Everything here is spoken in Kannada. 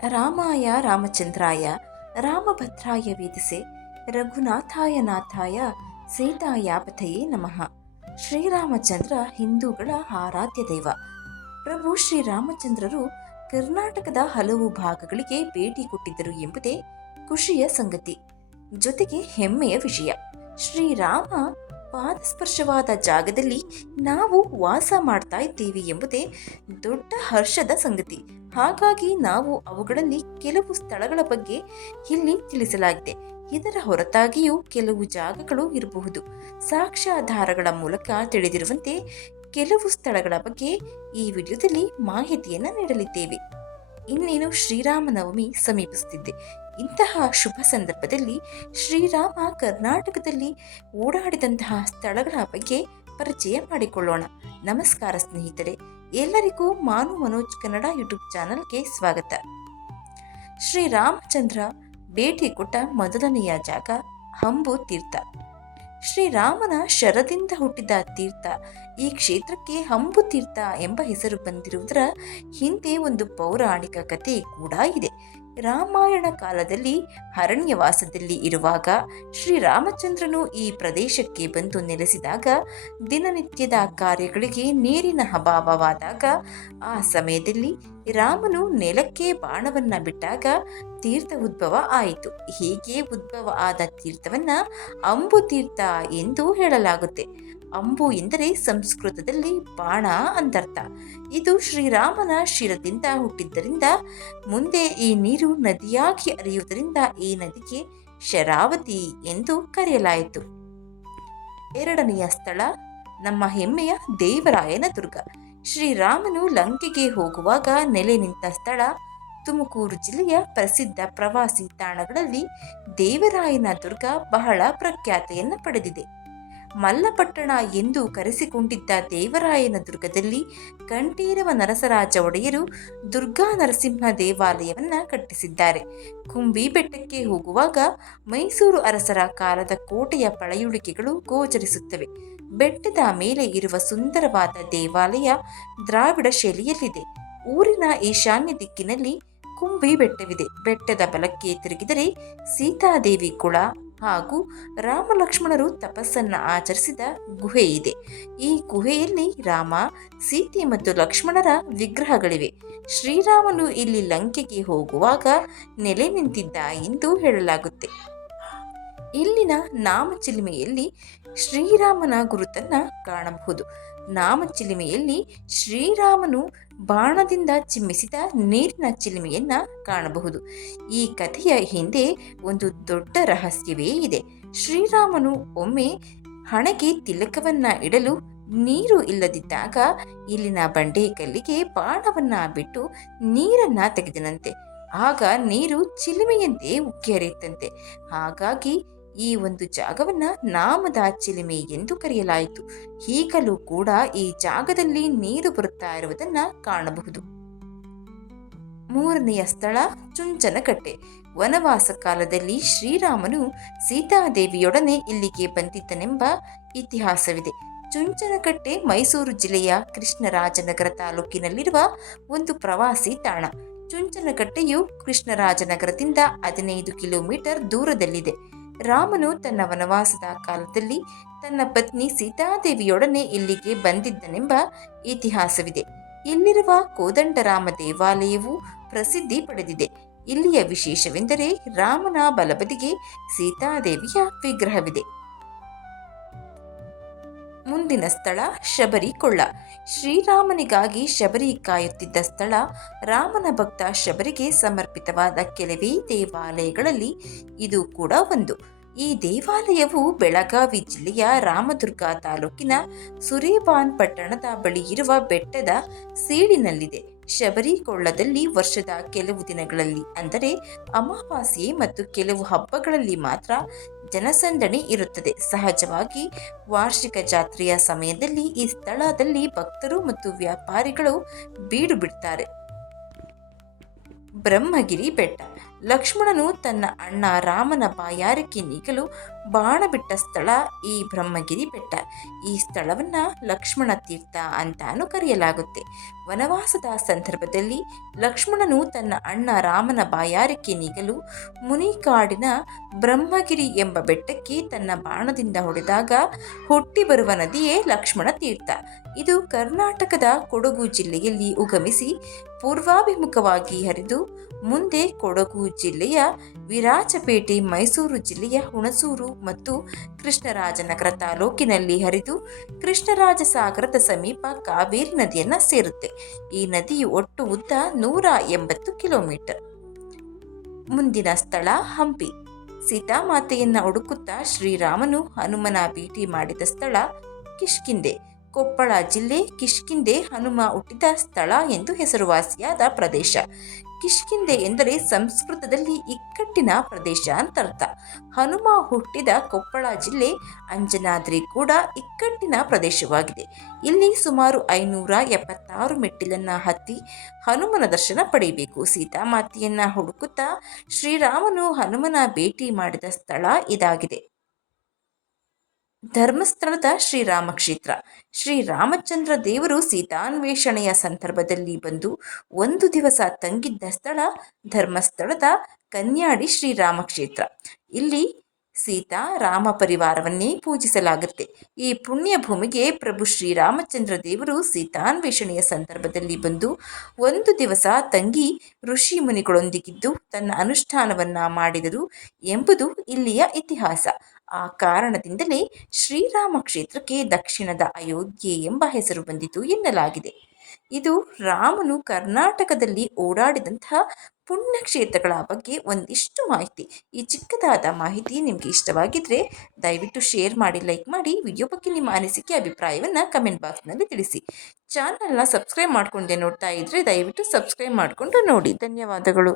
ರಾಮಾಯ ರಾಮಚಂದ್ರಾಯ, ರಾಮಭದ್ರಾಯ ವೇದಿಸೆ ರಘುನಾಥಾಯ ನಾಥಾಯ ಸೀತಾಯ ಪಥಯೇ ನಮಃ. ಶ್ರೀರಾಮಚಂದ್ರ ಹಿಂದೂಗಳ ಆರಾಧ್ಯ ದೈವ. ಪ್ರಭು ಶ್ರೀರಾಮಚಂದ್ರರು ಕರ್ನಾಟಕದ ಹಲವು ಭಾಗಗಳಿಗೆ ಭೇಟಿ ಕೊಟ್ಟಿದ್ದರು ಎಂಬುದೇ ಖುಷಿಯ ಸಂಗತಿ. ಜೊತೆಗೆ ಹೆಮ್ಮೆಯ ವಿಷಯ. ಶ್ರೀರಾಮ ಪಾದಸ್ಪರ್ಶವಾದ ಜಾಗದಲ್ಲಿ ನಾವು ವಾಸ ಮಾಡ್ತಾ ಇದ್ದೀವಿ ಎಂಬುದೇ ದೊಡ್ಡ ಹರ್ಷದ ಸಂಗತಿ. ಹಾಗಾಗಿ ನಾವು ಅವುಗಳಲ್ಲಿ ಕೆಲವು ಸ್ಥಳಗಳ ಬಗ್ಗೆ ಇಲ್ಲಿ ತಿಳಿಸಲಾಗಿದೆ. ಇದರ ಹೊರತಾಗಿಯೂ ಕೆಲವು ಜಾಗಗಳು ಇರಬಹುದು. ಸಾಕ್ಷ್ಯಾಧಾರಗಳ ಮೂಲಕ ತಿಳಿದಿರುವಂತೆ ಕೆಲವು ಸ್ಥಳಗಳ ಬಗ್ಗೆ ಈ ವಿಡಿಯೋದಲ್ಲಿ ಮಾಹಿತಿಯನ್ನು ನೀಡಲಿದ್ದೇವೆ. ಇನ್ನೇನು ಶ್ರೀರಾಮನವಮಿ ಸಮೀಪಿಸುತ್ತಿದೆ ಇಂತಹ ಶುಭ ಸಂದರ್ಭದಲ್ಲಿ ಶ್ರೀರಾಮ ಕರ್ನಾಟಕದಲ್ಲಿ ಓಡಾಡಿದಂತಹ ಸ್ಥಳಗಳ ಬಗ್ಗೆ ಪರಿಚಯ ಮಾಡಿಕೊಳ್ಳೋಣ. ನಮಸ್ಕಾರ ಸ್ನೇಹಿತರೆ, ಎಲ್ಲರಿಗೂ ಮಾನು ಮನೋಜ್ ಕನ್ನಡ ಯೂಟ್ಯೂಬ್ ಚಾನಲ್ಗೆ ಸ್ವಾಗತ. ಶ್ರೀರಾಮಚಂದ್ರ ಭೇಟಿ ಕೊಟ್ಟ ಮೊದಲನೆಯ ಜಾಗ ಹಂಬು ತೀರ್ಥ. ಶ್ರೀರಾಮನ ಶರದಿಂದ ಹುಟ್ಟಿದ ತೀರ್ಥ, ಈ ಕ್ಷೇತ್ರಕ್ಕೆ ಹಂಬು ತೀರ್ಥ ಎಂಬ ಹೆಸರು ಬಂದಿರುವುದರ ಹಿಂದೆ ಒಂದು ಪೌರಾಣಿಕ ಕಥೆ ಕೂಡ ಇದೆ. ರಾಮಾಯಣ ಕಾಲದಲ್ಲಿ ಅರಣ್ಯವಾಸದಲ್ಲಿ ಇರುವಾಗ ಶ್ರೀರಾಮಚಂದ್ರನು ಈ ಪ್ರದೇಶಕ್ಕೆ ಬಂದು ನೆಲೆಸಿದಾಗ ದಿನನಿತ್ಯದ ಕಾರ್ಯಗಳಿಗೆ ನೀರಿನ ಅಭಾವವಾದಾಗ ಆ ಸಮಯದಲ್ಲಿ ರಾಮನು ನೆಲಕ್ಕೆ ಬಾಣವನ್ನ ಬಿಟ್ಟಾಗ ತೀರ್ಥ ಉದ್ಭವ ಆಯಿತು. ಹೀಗೆ ಉದ್ಭವ ಆದ ತೀರ್ಥವನ್ನ ಅಂಬು ತೀರ್ಥ ಎಂದು ಹೇಳಲಾಗುತ್ತೆ. ಅಂಬು ಎಂದರೆ ಸಂಸ್ಕೃತದಲ್ಲಿ ಬಾಣ ಅಂತರ್ಥ. ಇದು ಶ್ರೀರಾಮನ ಶಿರದಿಂದ ಹುಟ್ಟಿದ್ದರಿಂದ, ಮುಂದೆ ಈ ನೀರು ನದಿಯಾಗಿ ಹರಿಯುವುದರಿಂದ ಈ ನದಿಗೆ ಶರಾವತಿ ಎಂದು ಕರೆಯಲಾಯಿತು. ಎರಡನೆಯ ಸ್ಥಳ, ನಮ್ಮ ಹೆಮ್ಮೆಯ ದೇವರಾಯನ ದುರ್ಗ. ಶ್ರೀರಾಮನು ಲಂಕೆಗೆ ಹೋಗುವಾಗ ನೆಲೆ ನಿಂತ ಸ್ಥಳ, ತುಮಕೂರು ಜಿಲ್ಲೆಯ ಪ್ರಸಿದ್ಧ ಪ್ರವಾಸಿ ತಾಣಗಳಲ್ಲಿ ದೇವರಾಯನ ದುರ್ಗ ಬಹಳ ಪ್ರಖ್ಯಾತಿಯನ್ನು ಪಡೆದಿದೆ. ಮಲ್ಲಪಟ್ಟಣ ಎಂದು ಕರೆಸಿಕೊಂಡಿದ್ದ ದೇವರಾಯನ ದುರ್ಗದಲ್ಲಿ ಕಂಠೀರವ ನರಸರಾಜ ಒಡೆಯರು ದುರ್ಗಾ ನರಸಿಂಹ ದೇವಾಲಯವನ್ನ ಕಟ್ಟಿಸಿದ್ದಾರೆ. ಕುಂಬಿ ಬೆಟ್ಟಕ್ಕೆ ಹೋಗುವಾಗ ಮೈಸೂರು ಅರಸರ ಕಾಲದ ಕೋಟೆಯ ಪಳೆಯುಳಿಕೆಗಳು ಗೋಚರಿಸುತ್ತವೆ. ಬೆಟ್ಟದ ಮೇಲೆ ಇರುವ ಸುಂದರವಾದ ದೇವಾಲಯ ದ್ರಾವಿಡ ಶೈಲಿಯಲ್ಲಿದೆ. ಊರಿನ ಈಶಾನ್ಯ ದಿಕ್ಕಿನಲ್ಲಿ ಕುಂಬಿ ಬೆಟ್ಟವಿದೆ. ಬೆಟ್ಟದ ಬಲಕ್ಕೆ ತಿರುಗಿದರೆ ಸೀತಾದೇವಿ ಕುಳ ಹಾಗೂ ರಾಮ ಲಕ್ಷ್ಮಣರು ತಪಸ್ಸನ್ನ ಆಚರಿಸಿದ ಗುಹೆ ಇದೆ. ಈ ಗುಹೆಯಲ್ಲಿ ರಾಮ, ಸೀತೆ ಮತ್ತು ಲಕ್ಷ್ಮಣರ ವಿಗ್ರಹಗಳಿವೆ. ಶ್ರೀರಾಮನು ಇಲ್ಲಿ ಲಂಕೆಗೆ ಹೋಗುವಾಗ ನೆಲೆ ನಿಂತಿದ್ದ ಎಂದು ಹೇಳಲಾಗುತ್ತೆ. ಇಲ್ಲಿನ ನಾಮಚಿಲುಮೆಯಲ್ಲಿ ಶ್ರೀರಾಮನ ಗುರುತನ್ನ ಕಾಣಬಹುದು. ನಾಮಚಿಲುಮೆಯಲ್ಲಿ ಶ್ರೀರಾಮನು ಬಾಣದಿಂದ ಚಿಮ್ಮಿಸಿದ ನೀರಿನ ಚಿಲಿಮೆಯನ್ನ ಕಾಣಬಹುದು. ಈ ಕಥೆಯ ಹಿಂದೆ ಒಂದು ದೊಡ್ಡ ರಹಸ್ಯವೇ ಇದೆ. ಶ್ರೀರಾಮನು ಒಮ್ಮೆ ಹಣೆಗೆ ತಿಲಕವನ್ನ ಇಡಲು ನೀರು ಇಲ್ಲದಿದ್ದಾಗ ಇಲ್ಲಿನ ಬಂಡೆ ಕಲ್ಲಿಗೆ ಬಾಣವನ್ನ ಬಿಟ್ಟು ನೀರನ್ನ ತೆಗೆದನಂತೆ. ಆಗ ನೀರು ಚಿಲುಮೆಯಂತೆ ಹರಿಯುತ್ತಂತೆ ಹಾಗಾಗಿ ಈ ಒಂದು ಜಾಗವನ್ನ ನಾಮದ ಚಿಲುಮೆ ಎಂದು ಕರೆಯಲಾಯಿತು. ಈಗಲೂ ಕೂಡ ಈ ಜಾಗದಲ್ಲಿ ನೀರು ಬರುತ್ತಾ ಇರುವುದನ್ನ ಕಾಣಬಹುದು. ಮೂರನೆಯ ಸ್ಥಳ ಚುಂಚನಕಟ್ಟೆ. ವನವಾಸ ಕಾಲದಲ್ಲಿ ಶ್ರೀರಾಮನು ಸೀತಾದೇವಿಯೊಡನೆ ಇಲ್ಲಿಗೆ ಬಂದಿದ್ದನೆಂಬ ಇತಿಹಾಸವಿದೆ. ಚುಂಚನಕಟ್ಟೆ ಮೈಸೂರು ಜಿಲ್ಲೆಯ ಕೃಷ್ಣರಾಜನಗರ ತಾಲೂಕಿನಲ್ಲಿರುವ ಒಂದು ಪ್ರವಾಸಿ ತಾಣ. ಚುಂಚನಕಟ್ಟೆಯು ಕೃಷ್ಣರಾಜನಗರದಿಂದ ಹದಿನೈದು ಕಿಲೋಮೀಟರ್ ದೂರದಲ್ಲಿದೆ. ರಾಮನು ತನ್ನ ವನವಾಸದ ಕಾಲದಲ್ಲಿ ತನ್ನ ಪತ್ನಿ ಸೀತಾದೇವಿಯೊಡನೆ ಇಲ್ಲಿಗೆ ಬಂದಿದ್ದನೆಂಬ ಇತಿಹಾಸವಿದೆ. ಇಲ್ಲಿರುವ ಕೋದಂಡರಾಮ ದೇವಾಲಯವು ಪ್ರಸಿದ್ಧಿ ಪಡೆದಿದೆ. ಇಲ್ಲಿಯ ವಿಶೇಷವೆಂದರೆ ರಾಮನ ಬಲಬದಿಗೆ ಸೀತಾದೇವಿಯ ವಿಗ್ರಹವಿದೆ. ಮುಂದಿನ ಸ್ಥಳ ಶಬರಿ ಕೊಳ್ಳ ಶ್ರೀರಾಮನಿಗಾಗಿ ಶಬರಿ ಕಾಯುತ್ತಿದ್ದ ಸ್ಥಳ ರಾಮನ ಭಕ್ತ ಶಬರಿಗೆ ಸಮರ್ಪಿತವಾದ ಕೆಲವೇ ದೇವಾಲಯಗಳಲ್ಲಿ ಇದು ಕೂಡ ಒಂದು. ಈ ದೇವಾಲಯವು ಬೆಳಗಾವಿ ಜಿಲ್ಲೆಯ ರಾಮದುರ್ಗ ತಾಲೂಕಿನ ಸುರೇಬಾನ್ ಪಟ್ಟಣದ ಬಳಿ ಇರುವ ಬೆಟ್ಟದ ಸೀಡಿನಲ್ಲಿದೆ. ಶಬರಿಕೊಳ್ಳದಲ್ಲಿ ವರ್ಷದ ಕೆಲವು ದಿನಗಳಲ್ಲಿ ಅಂದರೆ ಅಮಾವಾಸ್ಯೆ ಮತ್ತು ಕೆಲವು ಹಬ್ಬಗಳಲ್ಲಿ ಮಾತ್ರ ಜನಸಂದಣಿ ಇರುತ್ತದೆ. ಸಹಜವಾಗಿ ವಾರ್ಷಿಕ ಜಾತ್ರೆಯ ಸಮಯದಲ್ಲಿ ಈ ಸ್ಥಳದಲ್ಲಿ ಭಕ್ತರು ಮತ್ತು ವ್ಯಾಪಾರಿಗಳು ಬೀಡು ಬಿಡ್ತಾರೆ. ಬ್ರಹ್ಮಗಿರಿ ಬೆಟ್ಟ. ಲಕ್ಷ್ಮಣನು ತನ್ನ ಅಣ್ಣ ರಾಮನ ಬಾಯಾರಿಕೆ ನೀಗಲು ಬಾಣ ಬಿಟ್ಟ ಸ್ಥಳ ಈ ಬ್ರಹ್ಮಗಿರಿ ಬೆಟ್ಟ. ಈ ಸ್ಥಳವನ್ನ ಲಕ್ಷ್ಮಣ ತೀರ್ಥ ಅಂತಾನು ಕರೆಯಲಾಗುತ್ತೆ. ವನವಾಸದ ಸಂದರ್ಭದಲ್ಲಿ ಲಕ್ಷ್ಮಣನು ತನ್ನ ಅಣ್ಣ ರಾಮನ ಬಾಯಾರಿಕೆ ನೀಗಲು ಮುನಿಕಾಡಿನ ಬ್ರಹ್ಮಗಿರಿ ಎಂಬ ಬೆಟ್ಟಕ್ಕೆ ತನ್ನ ಬಾಣದಿಂದ ಹೊಡೆದಾಗ ಹುಟ್ಟಿ ಬರುವ ನದಿಯೇ ಲಕ್ಷ್ಮಣ ತೀರ್ಥ. ಇದು ಕರ್ನಾಟಕದ ಕೊಡಗು ಜಿಲ್ಲೆಯಲ್ಲಿ ಉಗಮಿಸಿ ಪೂರ್ವಾಭಿಮುಖವಾಗಿ ಹರಿದು ಮುಂದೆ ಕೊಡಗು ಜಿಲ್ಲೆಯ ವಿರಾಜಪೇಟೆ, ಮೈಸೂರು ಜಿಲ್ಲೆಯ ಹುಣಸೂರು ಮತ್ತು ಕೃಷ್ಣರಾಜನಗರ ತಾಲೂಕಿನಲ್ಲಿ ಹರಿದು ಕೃಷ್ಣರಾಜ ಸಾಗರದ ಸಮೀಪ ಕಾವೇರಿ ನದಿಯನ್ನು ಸೇರುತ್ತೆ. ಈ ನದಿಯು ಒಟ್ಟು ಉದ್ದ ನೂರ ಎಂಬತ್ತು ಕಿಲೋಮೀಟರ್. ಮುಂದಿನ ಸ್ಥಳ ಹಂಪಿ. ಸೀತಾಮಾತೆಯನ್ನ ಹುಡುಕುತ್ತಾ ಶ್ರೀರಾಮನು ಹನುಮನ ಭೇಟಿ ಮಾಡಿದ ಸ್ಥಳ ಕಿಷ್ಕಿಂದೆ. ಕೊಪ್ಪಳ ಜಿಲ್ಲೆ ಕಿಷ್ಕಿಂದೆ ಹನುಮ ಹುಟ್ಟಿದ ಸ್ಥಳ ಎಂದು ಹೆಸರುವಾಸಿಯಾದ ಪ್ರದೇಶ. ಕಿಷ್ಕಿಂದೆ ಎಂದರೆ ಸಂಸ್ಕೃತದಲ್ಲಿ ಇಕ್ಕಟ್ಟಿನ ಪ್ರದೇಶ ಅಂತರ್ಥ ಹನುಮ ಹುಟ್ಟಿದ ಕೊಪ್ಪಳ ಜಿಲ್ಲೆ ಅಂಜನಾದ್ರಿ ಕೂಡ ಇಕ್ಕಟ್ಟಿನ ಪ್ರದೇಶವಾಗಿದೆ. ಇಲ್ಲಿ ಸುಮಾರು ಐನೂರ ಎಪ್ಪತ್ತಾರು ಮೆಟ್ಟಿಲನ್ನ ಹತ್ತಿ ಹನುಮನ ದರ್ಶನ ಪಡೆಯಬೇಕು. ಸೀತಾಮಾತೆಯನ್ನ ಹುಡುಕುತ್ತಾ ಶ್ರೀರಾಮನು ಹನುಮನ ಭೇಟಿ ಮಾಡಿದ ಸ್ಥಳ ಇದಾಗಿದೆ. ಧರ್ಮಸ್ಥಳದ ಶ್ರೀರಾಮ ಕ್ಷೇತ್ರ ಶ್ರೀರಾಮಚಂದ್ರ ದೇವರು ಸೀತಾನ್ವೇಷಣೆಯ ಸಂದರ್ಭದಲ್ಲಿ ಬಂದು ಒಂದು ದಿವಸ ತಂಗಿದ್ದ ಸ್ಥಳ ಧರ್ಮಸ್ಥಳದ ಕನ್ಯಾಡಿ ಶ್ರೀರಾಮ ಕ್ಷೇತ್ರ ಇಲ್ಲಿ ಸೀತಾ ರಾಮ ಪರಿವಾರವನ್ನೇ ಪೂಜಿಸಲಾಗುತ್ತೆ. ಈ ಪುಣ್ಯ ಭೂಮಿಗೆ ಪ್ರಭು ಶ್ರೀರಾಮಚಂದ್ರ ದೇವರು ಸೀತಾನ್ವೇಷಣೆಯ ಸಂದರ್ಭದಲ್ಲಿ ಬಂದು ಒಂದು ದಿವಸ ತಂಗಿ ಋಷಿ ಮುನಿಗಳೊಂದಿಗಿದ್ದು ತನ್ನ ಅನುಷ್ಠಾನವನ್ನ ಮಾಡಿದರು ಎಂಬುದು ಇಲ್ಲಿಯ ಇತಿಹಾಸ. ಆ ಕಾರಣದಿಂದಲೇ ಶ್ರೀರಾಮ ಕ್ಷೇತ್ರಕ್ಕೆ ದಕ್ಷಿಣದ ಅಯೋಧ್ಯೆ ಎಂಬ ಹೆಸರು ಬಂದಿತು ಎನ್ನಲಾಗಿದೆ. ಇದು ರಾಮನು ಕರ್ನಾಟಕದಲ್ಲಿ ಓಡಾಡಿದಂತಹ ಪುಣ್ಯಕ್ಷೇತ್ರಗಳ ಬಗ್ಗೆ ಒಂದಿಷ್ಟು ಮಾಹಿತಿ. ಈ ಚಿಕ್ಕದಾದ ಮಾಹಿತಿ ನಿಮಗೆ ಇಷ್ಟವಾಗಿದ್ದರೆ ದಯವಿಟ್ಟು ಶೇರ್ ಮಾಡಿ, ಲೈಕ್ ಮಾಡಿ, ವಿಡಿಯೋ ಬಗ್ಗೆ ನಿಮ್ಮ ಅನಿಸಿಕೆ, ಅಭಿಪ್ರಾಯವನ್ನು ಕಮೆಂಟ್ ಬಾಕ್ಸ್ನಲ್ಲಿ ತಿಳಿಸಿ. ಚಾನಲ್ನ ಸಬ್ಸ್ಕ್ರೈಬ್ ಮಾಡ್ಕೊಂಡೆ ನೋಡ್ತಾ ಇದ್ದರೆ ದಯವಿಟ್ಟು ಸಬ್ಸ್ಕ್ರೈಬ್ ಮಾಡಿಕೊಂಡು ನೋಡಿ. ಧನ್ಯವಾದಗಳು.